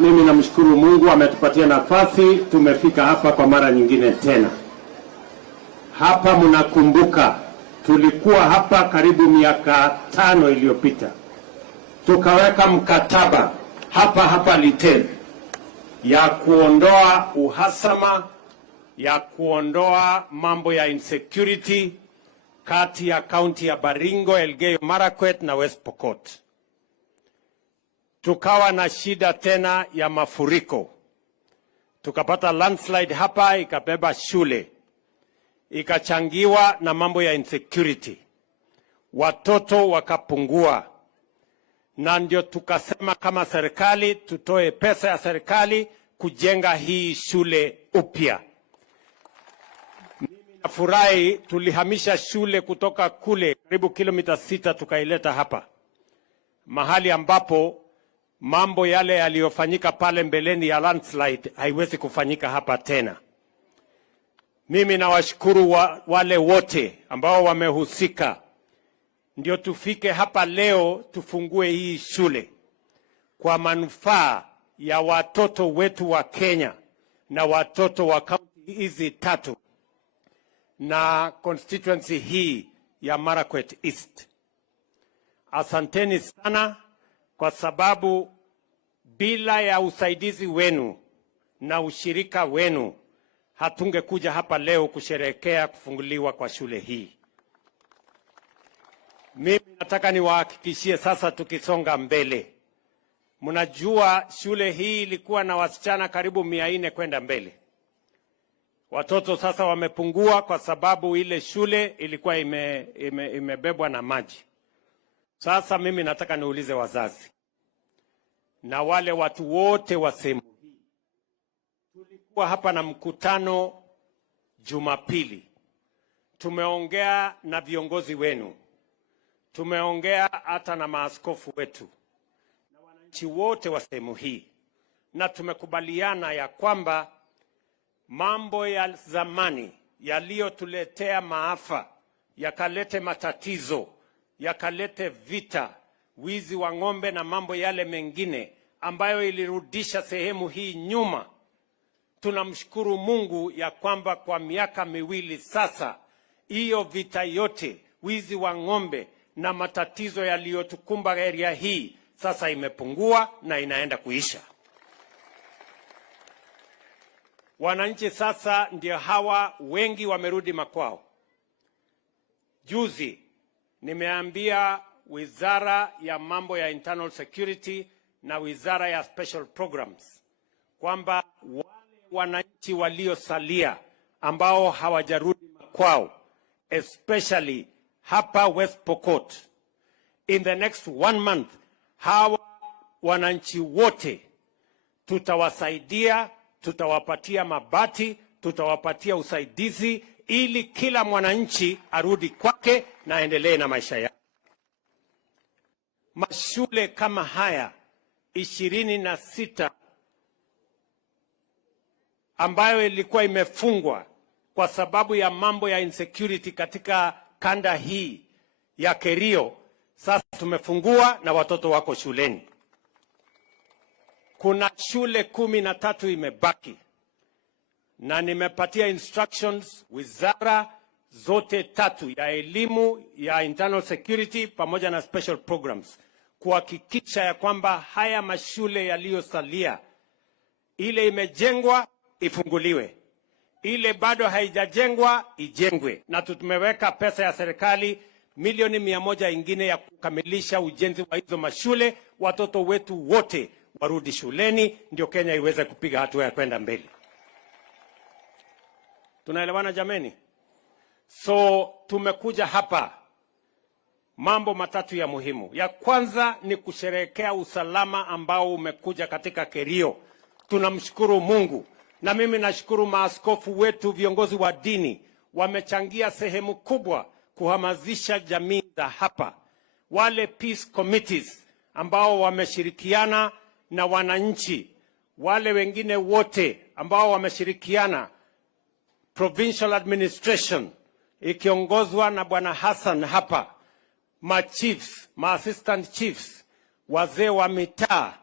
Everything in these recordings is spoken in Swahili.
Mimi namshukuru Mungu ametupatia nafasi, tumefika hapa kwa mara nyingine tena. Hapa mnakumbuka tulikuwa hapa karibu miaka 5 iliyopita. Tukaweka mkataba hapa Literu ya kuondoa uhasama, ya kuondoa mambo ya insecurity kati ya kaunti ya Baringo, Elgeyo Marakwet na West Pokot. Tukawa na shida tena ya mafuriko. Tukapata landslide hapa, ikabeba shule. Ikachangiwa na mambo ya insecurity. Watoto wakapungua. Na ndio tukasema kama serikali tutoe pesa ya serikali kujenga hii shule upya. Mimi nafurahi tulihamisha shule kutoka kule karibu kilomita 6 tukaileta hapa. Mahali ambapo mambo yale yaliyofanyika pale mbeleni ya landslide haiwezi kufanyika hapa tena. Mimi nawashukuru wale wote ambao wamehusika. Ndio tufike hapa leo tufungue hii shule kwa manufaa ya watoto wetu wa Kenya na watoto wa kaunti hizi 3 na constituency hii ya Marakwet East. Asanteni sana kwa sababu bila ya usaidizi wenu na ushirika wenu hatungekuja hapa leo kusherehekea kufunguliwa kwa shule hii. Mimi nataka niwahakikishie sasa tukisonga mbele. Mnajua shule hii ilikuwa na wasichana karibu 400 kwenda mbele. Watoto sasa wamepungua kwa sababu ile shule ilikuwa imebebwa na maji. Sasa mimi nataka niulize wazazi na wale watu wote wa sehemu hii. Tulikuwa hapa na mkutano Jumapili. Tumeongea na viongozi wenu. Tumeongea hata na maaskofu wetu na wananchi wote wa sehemu hii, na tumekubaliana ya kwamba mambo ya zamani yaliyotuletea maafa, yakalete matatizo, yakalete vita, wizi wa ng'ombe na mambo yale mengine ambayo ilirudisha sehemu hii nyuma. Tunamshukuru Mungu ya kwamba kwa miaka 2 sasa hiyo vita yote, wizi wa ng'ombe na matatizo yaliyotukumba area hii sasa imepungua na inaenda kuisha. Wananchi sasa ndio hawa wengi wamerudi makwao. Juzi nimeambia Wizara ya mambo ya internal security na Wizara ya special programs kwamba wale wananchi waliosalia ambao hawajarudi makwao, especially hapa West Pokot, in the next 1 month, hawa wananchi wote tutawasaidia, tutawapatia mabati, tutawapatia usaidizi ili kila mwananchi arudi kwake na aendelee na maisha yake. Mashule kama haya 26 ambayo ilikuwa imefungwa kwa sababu ya mambo ya insecurity katika kanda hii ya Kerio, sasa tumefungua na watoto wako shuleni. Kuna shule 13 imebaki, na nimepatia instructions wizara zote 3 ya elimu, ya internal security pamoja na special programs kuhakikisha ya kwamba haya mashule yaliyosalia, ile imejengwa ifunguliwe, ile bado haijajengwa ijengwe, na tumeweka pesa ya serikali milioni 100 ingine ya kukamilisha ujenzi wa hizo mashule. Watoto wetu wote warudi shuleni ndio Kenya iweze kupiga hatua ya kwenda mbele. Tunaelewana jameni? So tumekuja hapa mambo 3 ya muhimu. Ya kwanza ni kusherehekea usalama ambao umekuja katika Kerio. Tunamshukuru Mungu, na mimi nashukuru maaskofu wetu, viongozi wa dini wamechangia sehemu kubwa kuhamasisha jamii za hapa. Wale peace committees ambao wameshirikiana na wananchi, wale wengine wote ambao wameshirikiana, provincial administration ikiongozwa na Bwana Hassan hapa, ma chiefs, ma assistant chiefs, wazee wa mitaa,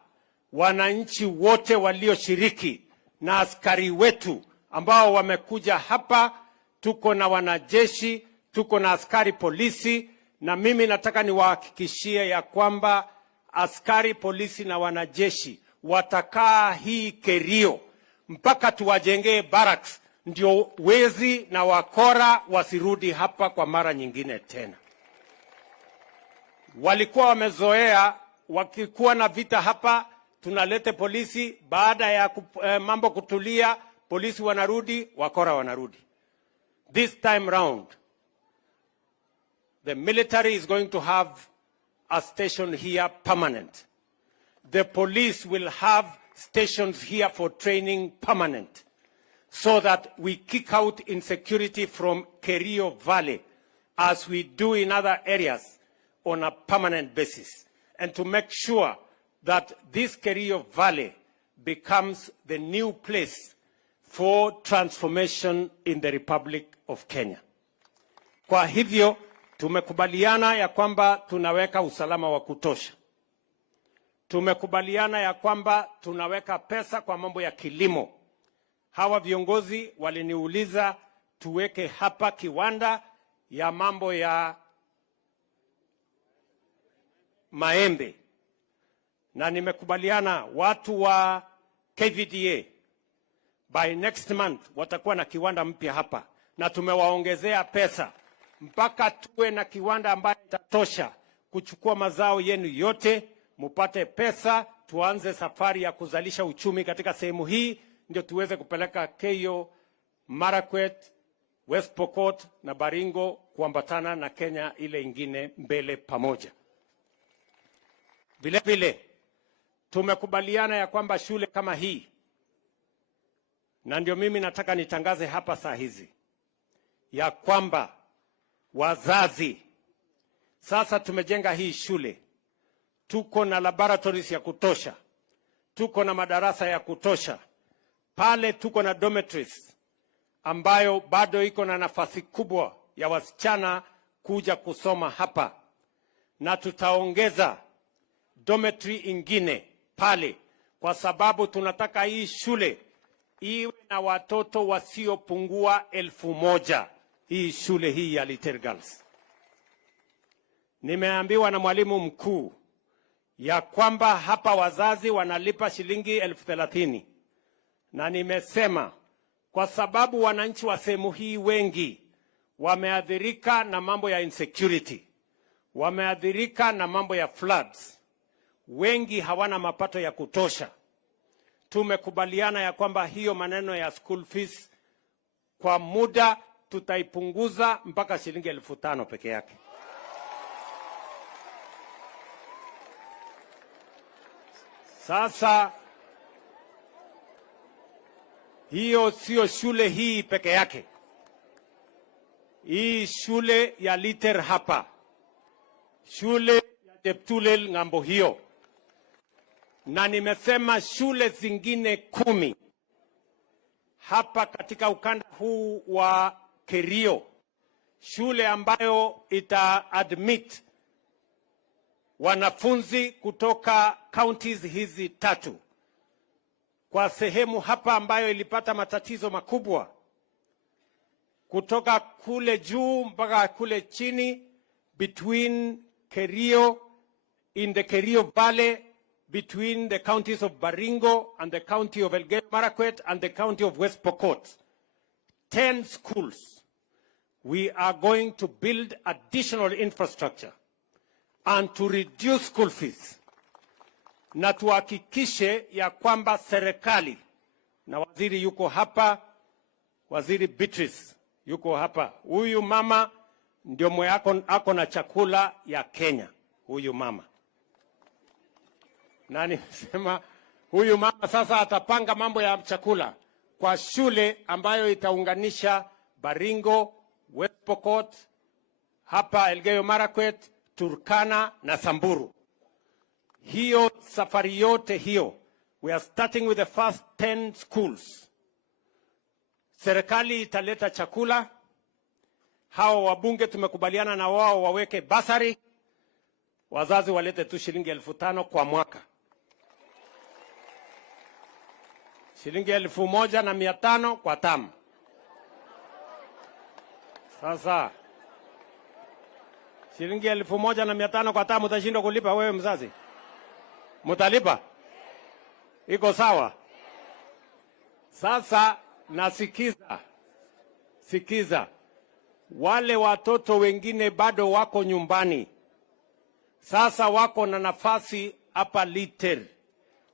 wananchi wote walioshiriki na askari wetu ambao wamekuja hapa. Tuko na wanajeshi, tuko na askari polisi, na mimi nataka niwahakikishie ya kwamba askari polisi na wanajeshi watakaa hii Kerio mpaka tuwajengee barracks, ndio wezi na wakora wasirudi hapa kwa mara nyingine tena. Walikuwa wamezoea wakikuwa na vita hapa, tunalete polisi, baada ya mambo kutulia, polisi wanarudi, wakora wanarudi. This time round, the military is going to have a station here permanent. The police will have stations here for training permanent, so that we kick out insecurity from Kerio Valley as we do in other areas on a permanent basis, and to make sure that this Kerio Valley becomes the new place for transformation in the Republic of Kenya. Kwa hivyo tumekubaliana ya kwamba tunaweka usalama wa kutosha. Tumekubaliana ya kwamba tunaweka pesa kwa mambo ya kilimo. Hawa viongozi waliniuliza tuweke hapa kiwanda ya mambo ya maembe, na nimekubaliana watu wa KVDA by next month watakuwa na kiwanda mpya hapa, na tumewaongezea pesa mpaka tuwe na kiwanda ambayo itatosha kuchukua mazao yenu yote, mupate pesa, tuanze safari ya kuzalisha uchumi katika sehemu hii, ndio tuweze kupeleka Keio, Marakwet, West Pokot na Baringo kuambatana na Kenya ile ingine mbele pamoja. Vile vile tumekubaliana ya kwamba shule kama hii, na ndio mimi nataka nitangaze hapa saa hizi ya kwamba wazazi, sasa tumejenga hii shule, tuko na laboratories ya kutosha, tuko na madarasa ya kutosha pale, tuko na dormitories ambayo bado iko na nafasi kubwa ya wasichana kuja kusoma hapa, na tutaongeza dormitory ingine pale, kwa sababu tunataka hii shule iwe na watoto wasiopungua 1,000. Hii shule hii ya Little Girls. Nimeambiwa na mwalimu mkuu ya kwamba hapa wazazi wanalipa shilingi 30,000, na nimesema kwa sababu wananchi wa sehemu hii wengi wameathirika na mambo ya insecurity, wameathirika na mambo ya floods, wengi hawana mapato ya kutosha. Tumekubaliana ya kwamba hiyo maneno ya school fees kwa muda tutaipunguza mpaka shilingi 5,000 peke yake. Sasa hiyo sio shule hii peke yake. Hii shule ya Liter hapa, shule ya Cheptulel ng'ambo hiyo, na nimesema shule zingine 10 hapa katika ukanda huu wa Kerio, shule ambayo ita admit wanafunzi kutoka counties hizi 3, kwa sehemu hapa ambayo ilipata matatizo makubwa kutoka kule juu mpaka kule chini, between Kerio, in the Kerio Valley, between the counties of Baringo and the county of Elgeyo Marakwet and the county of West Pokot. 10 schools. We are going to build additional infrastructure and to reduce school fees, na tuhakikishe ya kwamba serikali, na waziri yuko hapa, waziri Beatrice yuko hapa. Huyu mama ndio mwe ako na chakula ya Kenya, huyu mama. Na nisema huyu mama sasa atapanga mambo ya chakula kwa shule ambayo itaunganisha Baringo, West Pokot, hapa Elgeyo Marakwet, Turkana na Samburu. Hiyo safari yote hiyo, we are starting with the first 10 schools. Serikali italeta chakula, hao wabunge tumekubaliana na wao waweke basari, wazazi walete tu shilingi 5,000 kwa mwaka. shilingi 1,500 kwa tamu. Sasa shilingi 1,500 kwa tamu utashindwa kulipa wewe mzazi? Mutalipa? Iko sawa? Sasa sikiza. Wale watoto wengine bado wako nyumbani. Sasa wako na nafasi hapa Liter.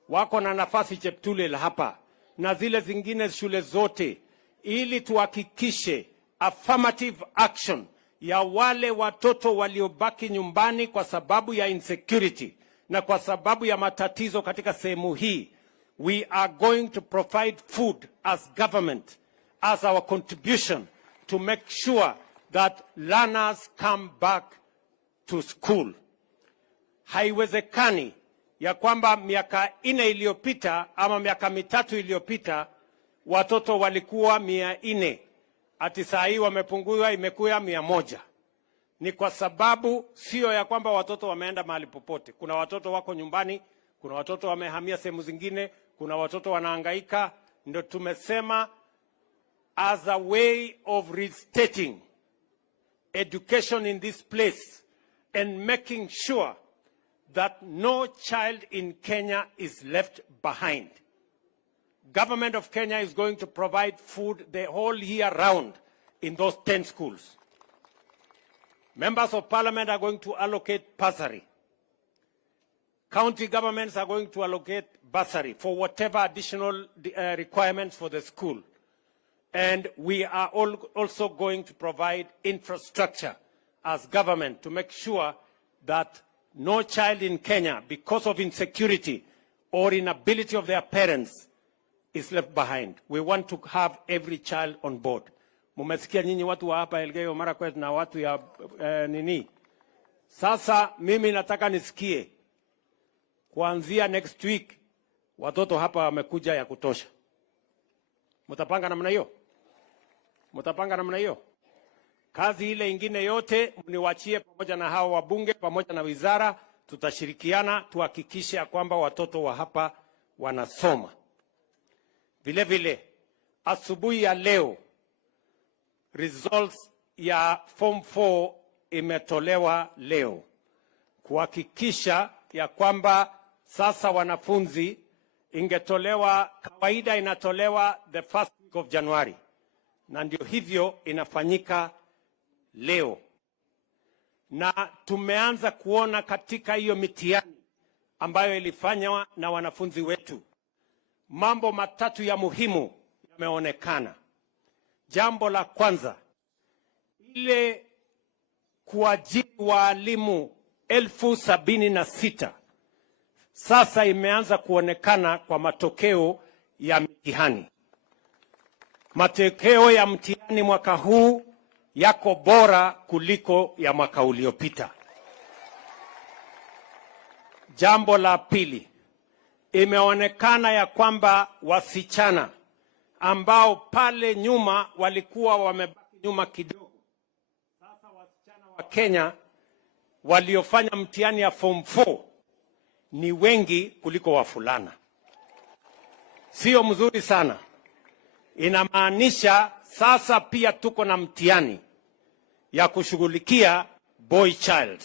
Wako na nafasi Cheptulel hapa na zile zingine shule zote, ili tuhakikishe affirmative action ya wale watoto waliobaki nyumbani kwa sababu ya insecurity na kwa sababu ya matatizo katika sehemu hii. We are going to provide food as government, as our contribution to make sure that learners come back to school. Haiwezekani ya kwamba miaka 4 iliyopita ama miaka 3 iliyopita watoto walikuwa 400, ati saa hii wamepungua imekuwa 100. Ni kwa sababu sio ya kwamba watoto wameenda mahali popote. Kuna watoto wako nyumbani, kuna watoto wamehamia sehemu zingine, kuna watoto wanahangaika. Ndio tumesema as a way of restating education in this place and making sure that no child in Kenya is left behind. Government of Kenya is going to provide food the whole year round in those 10 schools. Members of Parliament are going to allocate bursary. County governments are going to allocate bursary for whatever additional requirements for the school. And we are also going to provide infrastructure as government to make sure that no child in Kenya, because of insecurity or inability of their parents, is left behind. We want to have every child on board. Mumesikia nyinyi watu wa hapa Elgeyo Marakwet na watu ya nini. Sasa mimi nataka nisikie kuanzia next week watoto hapa wamekuja ya kutosha. Mutapanga namna hiyo? Mutapanga namna hiyo? Kazi ile ingine yote mniwachie pamoja na hao wabunge pamoja na wizara, tutashirikiana tuhakikishe kwamba watoto wa hapa wanasoma. Vile vile asubuhi ya leo results ya form 4 imetolewa leo, kuhakikisha ya kwamba sasa wanafunzi ingetolewa, kawaida inatolewa the first week of January, na ndio hivyo inafanyika leo. Na tumeanza kuona katika hiyo mitihani ambayo ilifanywa na wanafunzi wetu, mambo matatu ya muhimu yameonekana. Jambo la kwanza, ile kuajiri walimu 76,000 sasa imeanza kuonekana kwa matokeo ya mitihani. Matokeo ya mtihani mwaka huu yako bora kuliko ya mwaka uliopita. Jambo la pili, imeonekana ya kwamba wasichana ambao pale nyuma walikuwa wamebaki nyuma kidogo, sasa wasichana wa Kenya waliofanya mtihani ya form 4 ni wengi kuliko wavulana. Sio mzuri sana. Inamaanisha sasa pia tuko na mtihani ya kushughulikia boy child,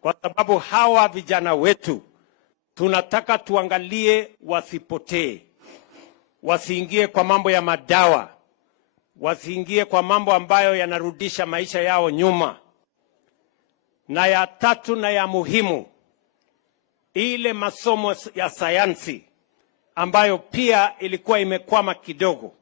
kwa sababu hawa vijana wetu tunataka tuangalie wasipotee, wasiingie kwa mambo ya madawa, wasiingie kwa mambo ambayo yanarudisha maisha yao nyuma. Na ya tatu na ya muhimu, ile masomo ya sayansi ambayo pia ilikuwa imekwama kidogo.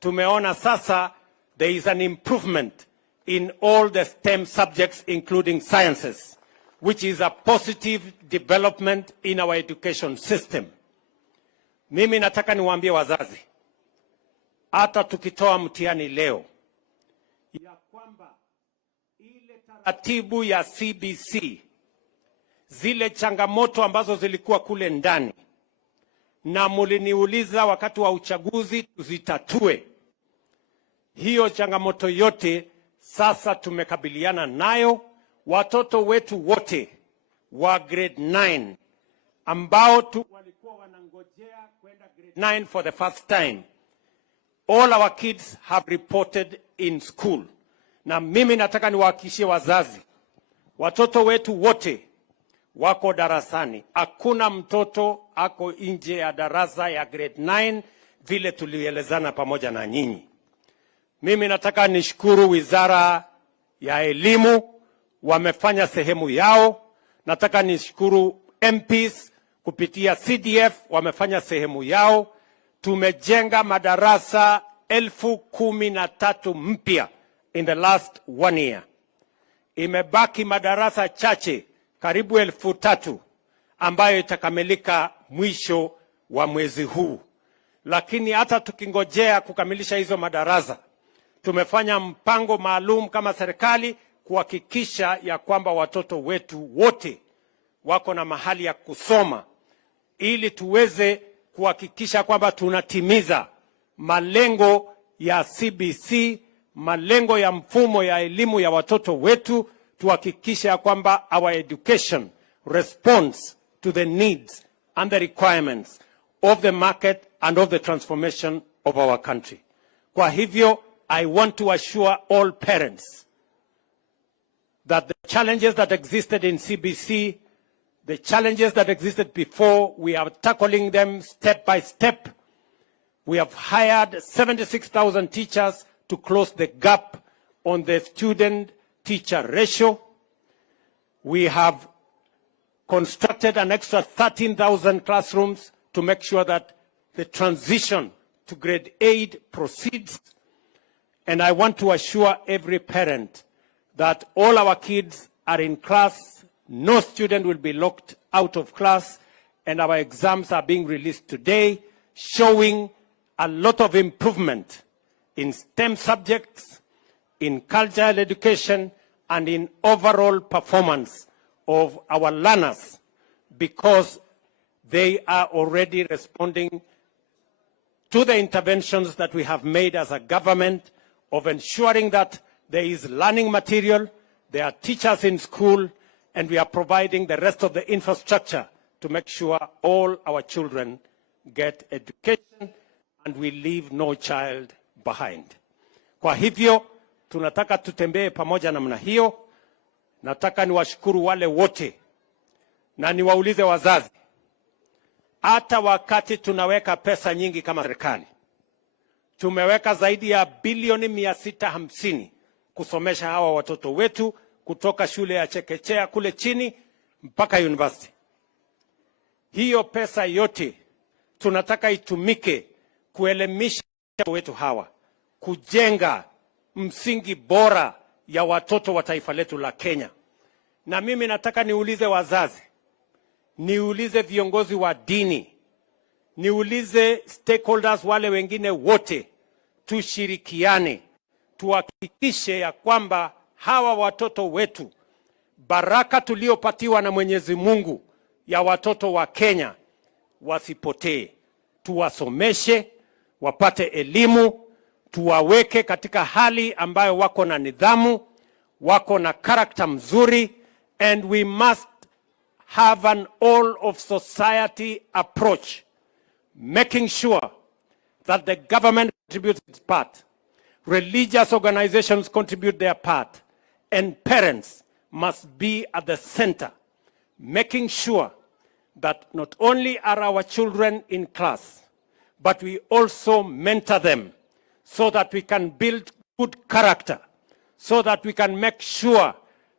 Tumeona sasa there is an improvement in all the STEM subjects including sciences, which is a positive development in our education system. Mimi nataka niwaambie wazazi, hata tukitoa mtihani leo, ya kwamba ile taratibu ya CBC, zile changamoto ambazo zilikuwa kule ndani na muliniuliza wakati wa uchaguzi tuzitatue, hiyo changamoto yote sasa tumekabiliana nayo. Watoto wetu wote wa grade 9 ambao walikuwa walikuwa wanangojea kwenda grade 9 for the first time. All our kids have reported in school. Na mimi nataka niwahakikishie wazazi, watoto wetu wote wako darasani. Hakuna mtoto ako nje ya darasa ya grade 9 vile tulielezana pamoja na nyinyi. Mimi nataka nishukuru Wizara ya Elimu, wamefanya sehemu yao. Nataka nishukuru MPs kupitia CDF, wamefanya sehemu yao. Tumejenga madarasa 13,000 mpya in the last 1 year. Imebaki madarasa chache karibu 3,000 ambayo itakamilika mwisho wa mwezi huu. Lakini hata tukingojea kukamilisha hizo madarasa, tumefanya mpango maalum kama serikali kuhakikisha ya kwamba watoto wetu wote wako na mahali ya kusoma, ili tuweze kuhakikisha kwamba tunatimiza malengo ya CBC, malengo ya mfumo ya elimu ya watoto wetu. Tuhakikisha kwamba our education responds to the needs and the requirements of the market and of the transformation of our country. Kwa hivyo, I want to assure all parents that the challenges that existed in CBC, the challenges that existed before, we are tackling them step by step. We have hired 76,000 teachers to close the gap on the student-teacher ratio. We have constructed an extra 13,000 classrooms to make sure that the transition to grade 8 proceeds. And I want to assure every parent that all our kids are in class, no student will be locked out of class, and our exams are being released today, showing a lot of improvement in STEM subjects, in cultural education, and in overall performance of our learners, because they are already responding to the interventions that we have made as a government of ensuring that there is learning material, there are teachers in school, and we are providing the rest of the infrastructure to make sure all our children get education and we leave no child behind. Kwa hivyo, tunataka tutembee pamoja namna hiyo. Nataka niwashukuru wale wote na niwaulize wazazi, hata wakati tunaweka pesa nyingi kama serikali, tumeweka zaidi ya bilioni 650 kusomesha hawa watoto wetu kutoka shule ya chekechea kule chini mpaka university. Hiyo pesa yote tunataka itumike kuelimisha wetu hawa, kujenga msingi bora ya watoto wa taifa letu la Kenya. Na mimi nataka niulize wazazi, niulize viongozi wa dini, niulize stakeholders wale wengine wote, tushirikiane, tuhakikishe ya kwamba hawa watoto wetu, baraka tuliopatiwa na Mwenyezi Mungu ya watoto wa Kenya, wasipotee. Tuwasomeshe, wapate elimu, tuwaweke katika hali ambayo wako na nidhamu, wako na character mzuri, and we must have an all of society approach, making sure that the government contributes its part, religious organizations contribute their part, and parents must be at the center, making sure that not only are our children in class, but we also mentor them so that we can build good character, so that we can make sure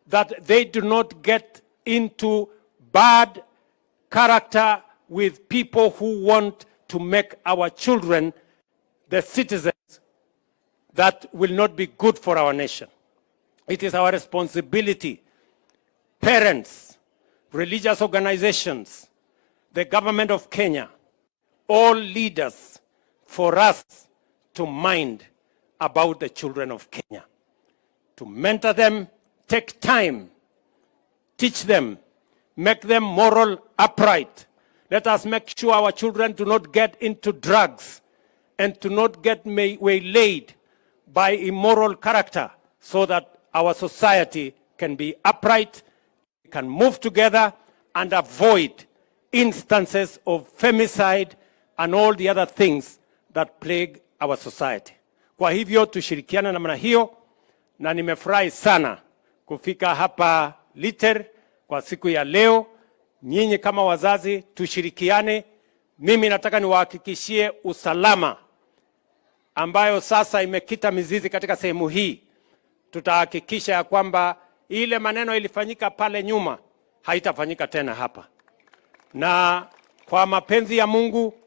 that they do not get into bad character with people who want to make our children the citizens that will not be good for our nation. It is our responsibility, parents, religious organizations, the government of Kenya, all leaders, for us to mind about the children of Kenya, to mentor them, take time, teach them, make them moral upright. Let us make sure our children do not get into drugs and do not get waylaid by immoral character, so that our society can be upright, can move together, and avoid instances of femicide and all the other things that plague our society. Kwa hivyo tushirikiane namna hiyo, na nimefurahi sana kufika hapa Liter kwa siku ya leo. Nyinyi kama wazazi tushirikiane. Mimi nataka niwahakikishie usalama ambayo sasa imekita mizizi katika sehemu hii. Tutahakikisha ya kwamba ile maneno ilifanyika pale nyuma haitafanyika tena hapa. Na kwa mapenzi ya Mungu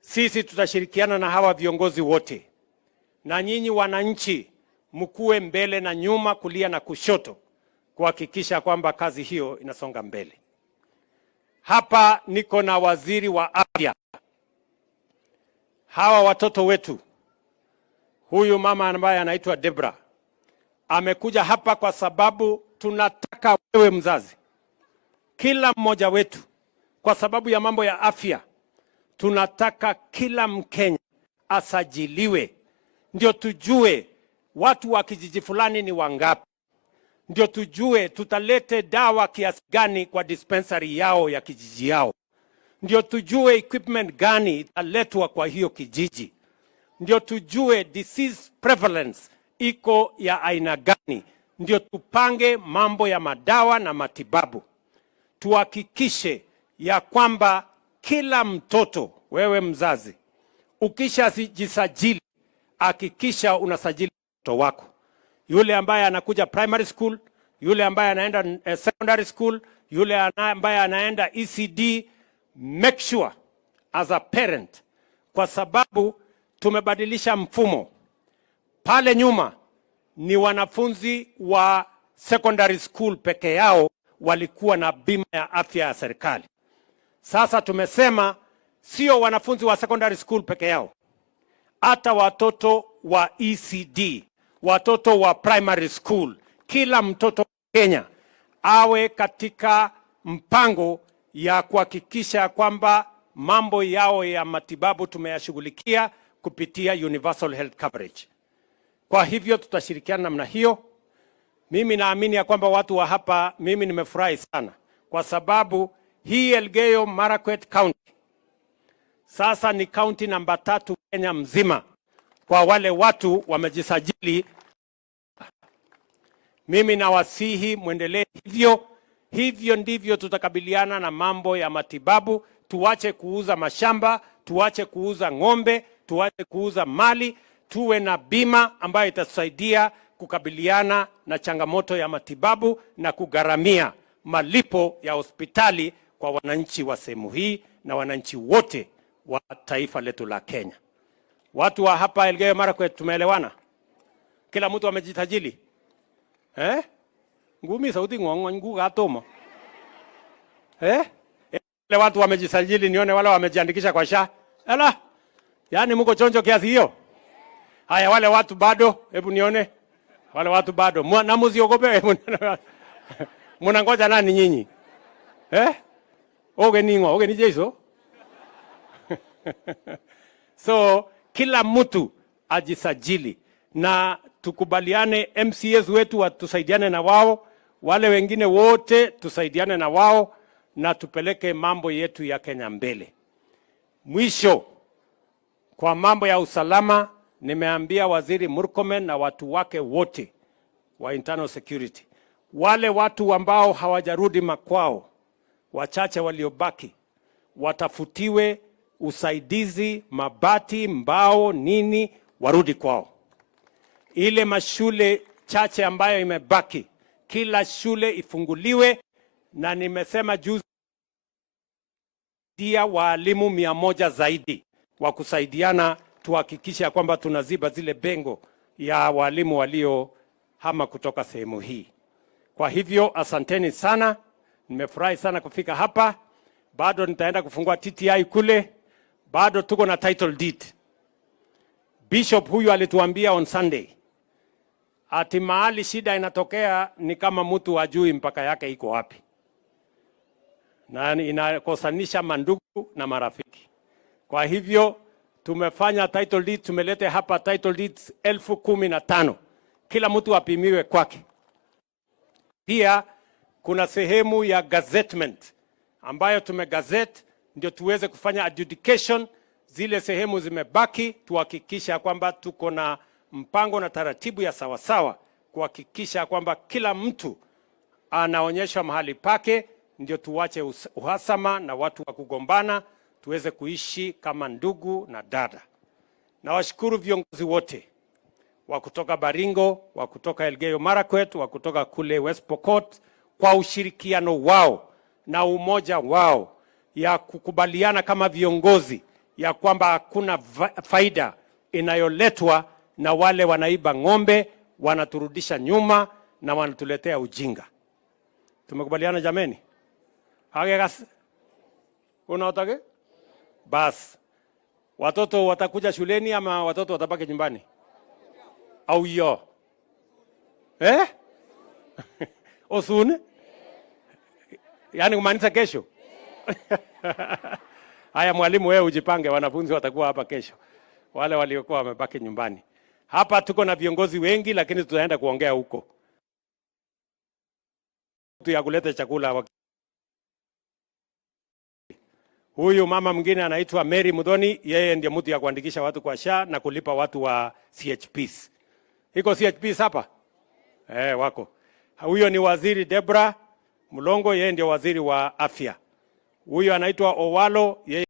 sisi tutashirikiana na hawa viongozi wote. Na nyinyi wananchi mkue mbele na nyuma, kulia na kushoto, kuhakikisha kwamba kazi hiyo inasonga mbele. Hapa niko na waziri wa afya. Hawa watoto wetu, huyu mama ambaye anaitwa Debra amekuja hapa kwa sababu tunataka wewe mzazi, kila mmoja wetu, kwa sababu ya mambo ya afya, tunataka kila Mkenya asajiliwe, ndio tujue watu wa kijiji fulani ni wangapi, ndio tujue tutalete dawa kiasi gani kwa dispensary yao ya kijiji yao, ndio tujue equipment gani italetwa kwa hiyo kijiji, ndio tujue disease prevalence iko ya aina gani, ndio tupange mambo ya madawa na matibabu. Tuhakikishe ya kwamba kila mtoto, wewe mzazi, ukishajisajili, hakikisha unasajili mtoto wako, yule ambaye anakuja primary school, yule ambaye anaenda secondary school, yule ambaye anaenda ECD. Make sure as a parent, kwa sababu tumebadilisha mfumo. Pale nyuma ni wanafunzi wa secondary school peke yao walikuwa na bima ya afya ya serikali. Sasa tumesema sio wanafunzi wa secondary school peke yao, hata watoto wa ECD, watoto wa primary school, kila mtoto wa Kenya awe katika mpango ya kuhakikisha kwamba mambo yao ya matibabu tumeyashughulikia kupitia universal health coverage. Kwa hivyo tutashirikiana namna hiyo. Mimi naamini ya kwamba watu wa hapa, mimi nimefurahi sana kwa sababu hii Elgeyo Marakwet County sasa ni county namba 3 Kenya mzima kwa wale watu wamejisajili. Mimi nawasihi muendelee hivyo. Hivyo ndivyo tutakabiliana na mambo ya matibabu. Tuache kuuza mashamba, tuache kuuza ng'ombe, tuache kuuza mali, tuwe na bima ambayo itasaidia kukabiliana na changamoto ya matibabu na kugharamia malipo ya hospitali kwa wananchi wa sehemu hii na wananchi wote wa taifa letu la Kenya. Watu wa hapa Elgeyo Marakwet tumeelewana? Kila mtu amejisajili? Ngumi sauti ng'ong'o nguga atomo. Wale watu wamejisajili, nione wale wamejiandikisha kwa SHA. Ala. Yaani mko chonjo kiasi hiyo? Haya, wale watu bado, hebu nione. Wale watu bado. Na msiogope. Mnangoja nani nyinyi? Oge ningo, oge ni Jesu. So kila mtu ajisajili na tukubaliane, MCAs wetu watusaidiane na wao, wale wengine wote tusaidiane na wao, na tupeleke mambo yetu ya Kenya mbele. Mwisho, kwa mambo ya usalama, nimeambia Waziri Murkomen na watu wake wote wa internal security, wale watu ambao hawajarudi makwao, wachache waliobaki, watafutiwe usaidizi, mabati, mbao, nini, warudi kwao. Ile mashule chache ambayo imebaki, kila shule ifunguliwe, na nimesema juzi dia walimu 100 zaidi wa kusaidiana, tuhakikisha kwamba tunaziba zile bengo ya walimu walio hama kutoka sehemu hii. Kwa hivyo asanteni sana, nimefurahi sana kufika hapa. Bado nitaenda kufungua TTI kule, bado tuko na title deed. Bishop huyu alituambia on Sunday ati mahali shida inatokea ni kama mtu hajui mpaka yake iko wapi, na inakosanisha mandugu na marafiki. Kwa hivyo tumefanya title deed, tumelete hapa title deeds 15,000, kila mtu apimiwe kwake. Pia kuna sehemu ya gazettement ambayo tumegazette, ndio tuweze kufanya adjudication zile sehemu zimebaki, tuhakikisha kwamba tuko na mpango na taratibu ya sawasawa kuhakikisha kwamba kila mtu anaonyesha mahali pake, ndio tuwache uhasama na watu wa kugombana, tuweze kuishi kama ndugu na dada. Na washukuru viongozi wote wa kutoka Baringo, wa kutoka Elgeyo Marakwet, wa kutoka kule West Pokot kwa ushirikiano wao na umoja wao ya kukubaliana kama viongozi ya kwamba hakuna faida inayoletwa na wale wanaiba ng'ombe, wanaturudisha nyuma na wanatuletea ujinga. Tumekubaliana jameni? Hagegas unaotake? Bas. Watoto watakuja shuleni ama watoto watabaki nyumbani? Au yo? Osune? Yaani kumaanisha kesho? Haya mwalimu, wewe ujipange, wanafunzi watakuwa hapa kesho. Wale waliokuwa wamebaki nyumbani. Hapa tuko na viongozi wengi, lakini tutaenda kuongea huko. Mtu ya kuleta chakula. Huyu mama mwingine anaitwa Mary Mudhoni, yeye ndiye mtu ya kuandikisha watu kwa SHA na kulipa watu wa CHPs. Iko CHPs hapa? Wako. Huyo ni waziri Debra Mulongo, yeye ndiye waziri wa afya. Huyo anaitwa Owalo, yeye